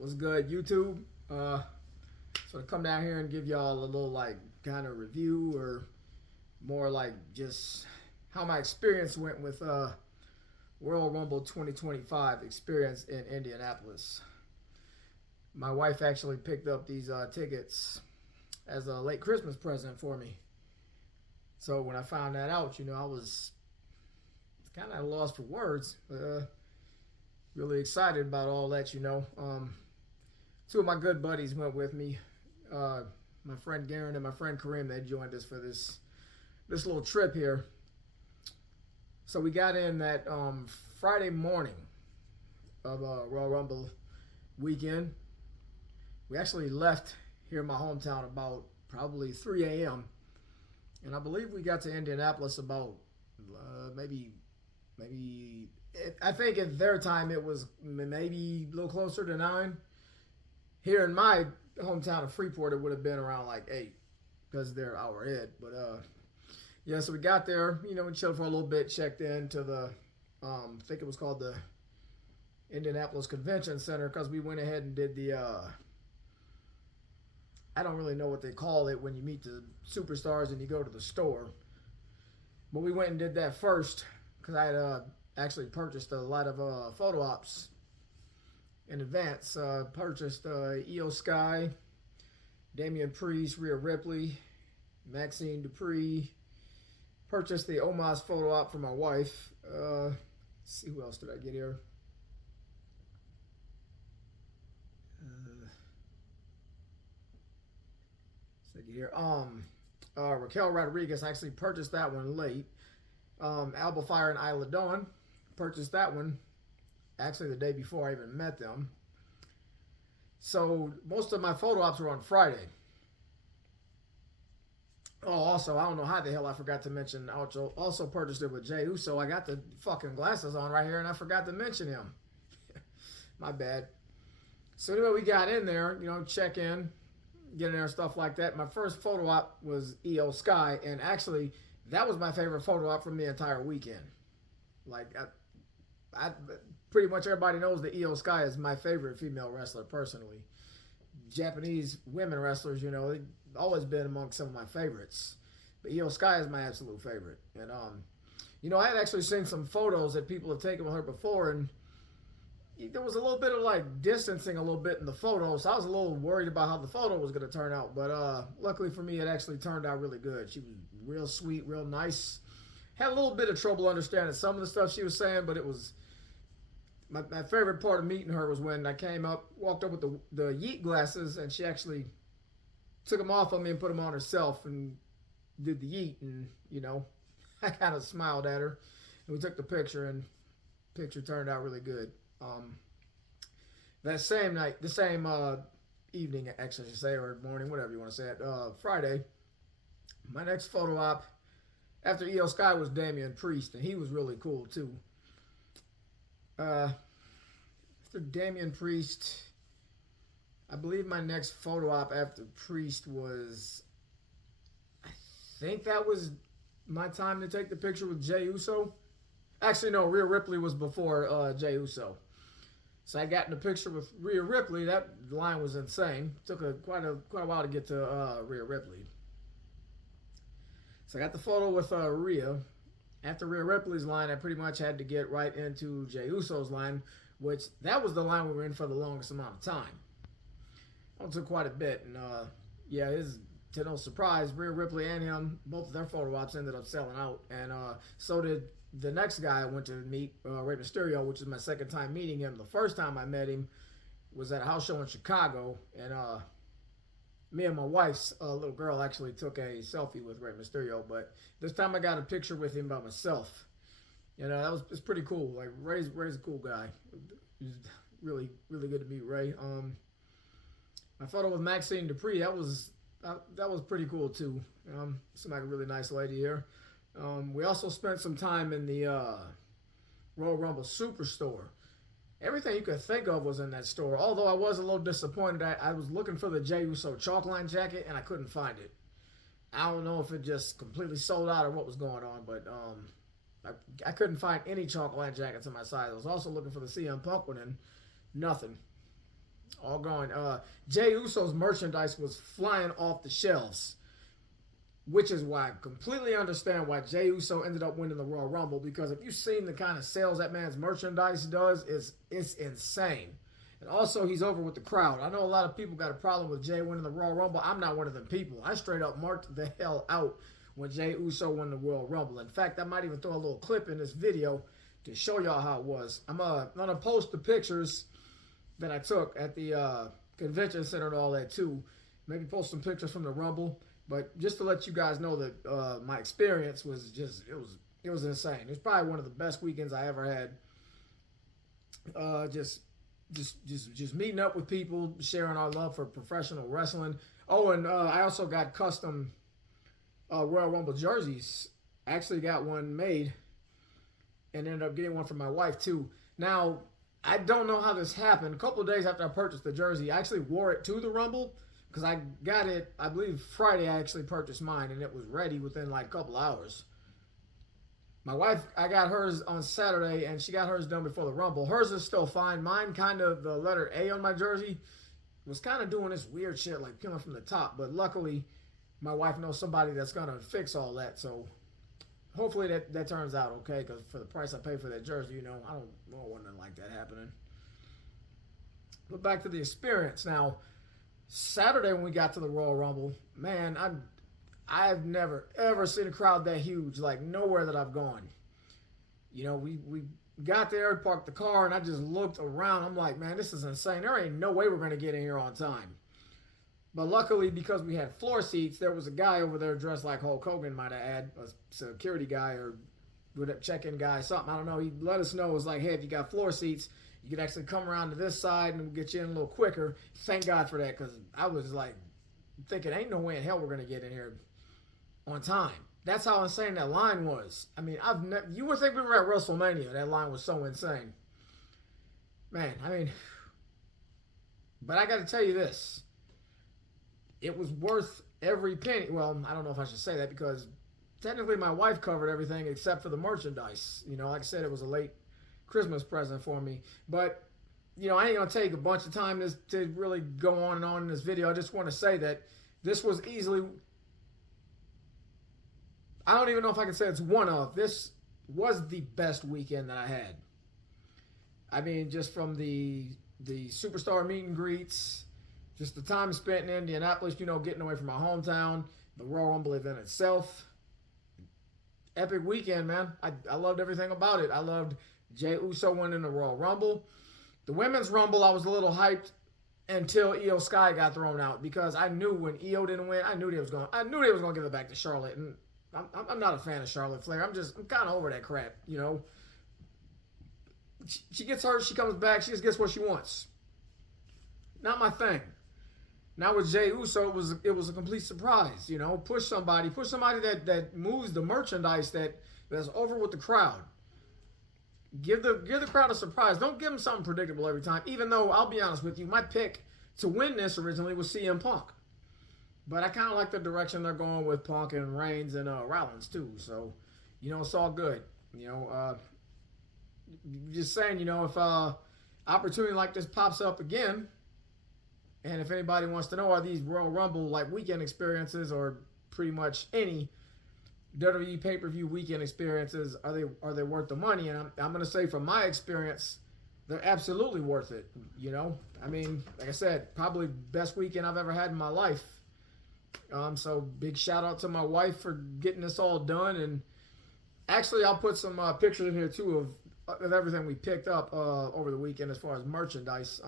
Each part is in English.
What's good, YouTube? So to come down here and give y'all a little like kind of review or more like just how my experience went with Royal Rumble 2025 experience in Indianapolis. My wife actually picked up these tickets as a late Christmas present for me. So when I found that out, I was kind of at a loss for words. Really excited about all that. Two of my good buddies went with me. My friend Garen and my friend Kareem, they joined us for this little trip here. So we got in that Friday morning of Royal Rumble weekend. We actually left here in my hometown about probably 3 a.m. And I believe we got to Indianapolis about maybe I think at their time it was maybe a little closer to 9. Here in my hometown of Freeport, it would have been around like 8 because they're hour ahead. But yeah, so we got there. We chilled for a little bit, checked into the, I think it was called the Indianapolis Convention Center because we went ahead and did the, I don't really know what they call it when you meet the superstars and you go to the store. But we went and did that first because I had actually purchased a lot of photo ops in advance. Purchased Io Sky, Damian Priest, Rhea Ripley, Maxine Dupree. Purchased the Omos photo op for my wife. Let's see, who else did I get here? Raquel Rodriguez. I actually purchased that one late. Alba Fire and Isla Dawn. Purchased that one actually the day before I even met them. So most of my photo ops were on Friday. Oh, also, I don't know how the hell I forgot to mention, I also purchased it with Jey Uso. I got the fucking glasses on right here and I forgot to mention him. My bad. So anyway, we got in there, check in, get in there and stuff like that. My first photo op was Io Sky, and actually that was my favorite photo op from the entire weekend. Like, I pretty much everybody knows that Io Sky is my favorite female wrestler personally. Japanese women wrestlers, they've always been among some of my favorites. But Io Sky is my absolute favorite. And, I had actually seen some photos that people have taken with her before, and there was a little bit of like distancing a little bit in the photo, so I was a little worried about how the photo was going to turn out. But luckily for me, it actually turned out really good. She was real sweet, real nice. Had a little bit of trouble understanding some of the stuff she was saying, but it was my favorite part of meeting her was when I came up, walked up with the Yeet glasses, and she actually took them off of me and put them on herself and did the Yeet, and I kind of smiled at her, and we took the picture, and the picture turned out really good. That same night, the same evening, actually, I should say, or morning, whatever you want to say it, Friday, my next photo op after Io Sky was Damian Priest, and he was really cool too. After Damian Priest, I believe my next photo op after Priest was, I think that was my time to take the picture with Jey Uso. Actually, no, Rhea Ripley was before Jey Uso. So I got in the picture with Rhea Ripley. That line was insane. Took quite a while to get to Rhea Ripley. So I got the photo with Rhea. After Rhea Ripley's line, I pretty much had to get right into Jey Uso's line, which that was the line we were in for the longest amount of time. It took quite a bit, and yeah, to no surprise, Rhea Ripley and him, both of their photo ops ended up selling out, and so did the next guy I went to meet, Rey Mysterio, which is my second time meeting him. The first time I met him was at a house show in Chicago, and me and my wife's little girl actually took a selfie with Rey Mysterio, but this time I got a picture with him by myself. It's pretty cool. Like, Ray's a cool guy. He's really, really good to meet Ray. My photo with Maxine Dupree, that was pretty cool too. Seemed like a really nice lady here. We also spent some time in the Royal Rumble Superstore. Everything you could think of was in that store. Although I was a little disappointed. I was looking for the Jey Uso chalk line jacket and I couldn't find it. I don't know if it just completely sold out or what was going on, but I couldn't find any chalk line jackets in my size. I was also looking for the CM Punk one and nothing. All gone. Jey Uso's merchandise was flying off the shelves, which is why I completely understand why Jey Uso ended up winning the Royal Rumble. Because if you've seen the kind of sales that man's merchandise does, it's insane. And also, he's over with the crowd. I know a lot of people got a problem with Jey winning the Royal Rumble. I'm not one of them people. I straight up marked the hell out when Jey Uso won the Royal Rumble. In fact, I might even throw a little clip in this video to show y'all how it was. I'm gonna post the pictures that I took at the convention center and all that too. Maybe post some pictures from the Rumble. But just to let you guys know that my experience was just it was insane. It was probably one of the best weekends I ever had. Just meeting up with people, sharing our love for professional wrestling. Oh, and I also got custom Royal Rumble jerseys. I actually got one made and ended up getting one for my wife too. Now, I don't know how this happened. A couple of days after I purchased the jersey, I actually wore it to the Rumble because I got it, I believe Friday I actually purchased mine and it was ready within like a couple hours. My wife, I got hers on Saturday and she got hers done before the Rumble. Hers is still fine. Mine, kind of the letter A on my jersey, was kind of doing this weird shit like peeling from the top. But luckily, my wife knows somebody that's going to fix all that. So hopefully that turns out okay, because for the price I paid for that jersey, you know, I don't want nothing like that happening. But back to the experience. Now, Saturday when we got to the Royal Rumble, man, I've never ever seen a crowd that huge, like nowhere that I've gone. You know, we got there, parked the car, and I just looked around. I'm like, man, this is insane. There ain't no way we're going to get in here on time. But luckily, because we had floor seats, there was a guy over there dressed like Hulk Hogan, might I add, a security guy or check-in guy, something. I don't know. He let us know. It was like, hey, if you got floor seats, you can actually come around to this side and we'll get you in a little quicker. Thank God for that, because I was like thinking, ain't no way in hell we're going to get in here on time. That's how insane that line was. I mean, you would think we were at WrestleMania. That line was so insane. Man, I mean, but I got to tell you this. It was worth every penny. Well, I don't know if I should say that because technically my wife covered everything except for the merchandise. You know, like I said, it was a late Christmas present for me. But, you know, I ain't going to take a bunch of time to really go on and on in this video. I just want to say that this was easily, I don't even know if I can say it's one of. This was the best weekend that I had. I mean, just from the superstar meet and greets, just the time spent in Indianapolis, you know, getting away from my hometown, the Royal Rumble event itself. Epic weekend, man. I loved everything about it. I loved Jey Uso winning the Royal Rumble. The Women's Rumble, I was a little hyped until Io Sky got thrown out because I knew when Io didn't win, I knew they was going to give it back to Charlotte. And I'm not a fan of Charlotte Flair. I'm kind of over that crap, you know. She gets hurt, she comes back, she just gets what she wants. Not my thing. Now with Jey Uso, it was a complete surprise. You know, push somebody that moves the merchandise that's over with the crowd. Give the crowd a surprise. Don't give them something predictable every time. Even though I'll be honest with you, my pick to win this originally was CM Punk, but I kind of like the direction they're going with Punk and Reigns and Rollins too. So, you know, it's all good. You know, just saying. You know, if opportunity like this pops up again. And if anybody wants to know, are these Royal Rumble like weekend experiences or pretty much any WWE pay-per-view weekend experiences, are they worth the money? And I'm going to say from my experience, they're absolutely worth it. You know, I mean, like I said, probably best weekend I've ever had in my life. So big shout out to my wife for getting this all done. And actually, I'll put some pictures in here too of everything we picked up over the weekend as far as merchandise.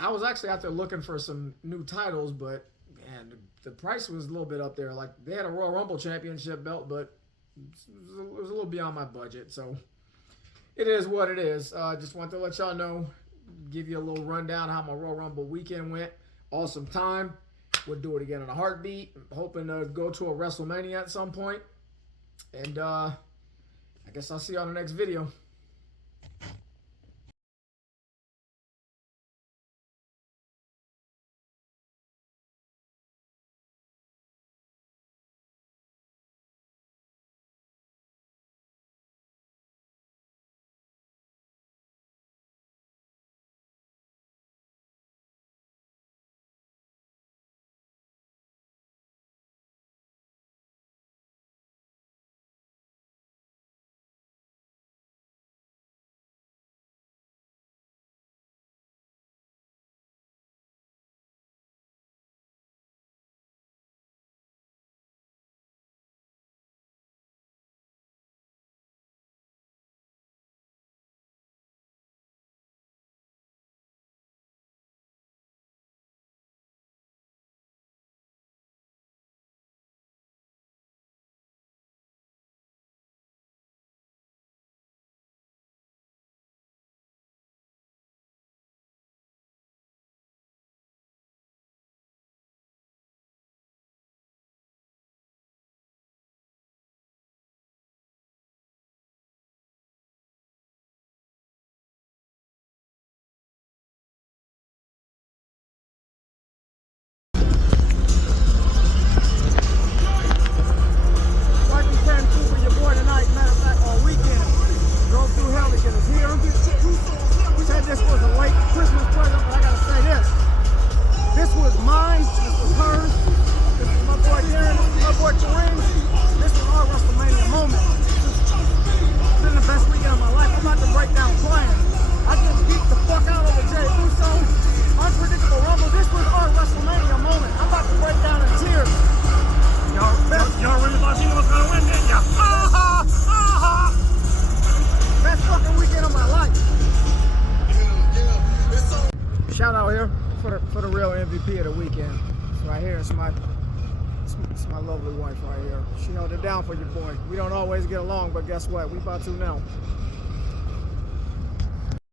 I was actually out there looking for some new titles, but man, the price was a little bit up there. Like they had a Royal Rumble Championship belt, but it was a little beyond my budget. So it is what it is. Just want to let y'all know, give you a little rundown how my Royal Rumble weekend went. Awesome time. We'll do it again in a heartbeat. Hoping to go to a WrestleMania at some point. And I guess I'll see you on the next video. shout out here for the real MVP of the weekend. It's right here. It's my lovely wife right here. She held it down for you, boy. We don't always get along, but guess what? We about to now.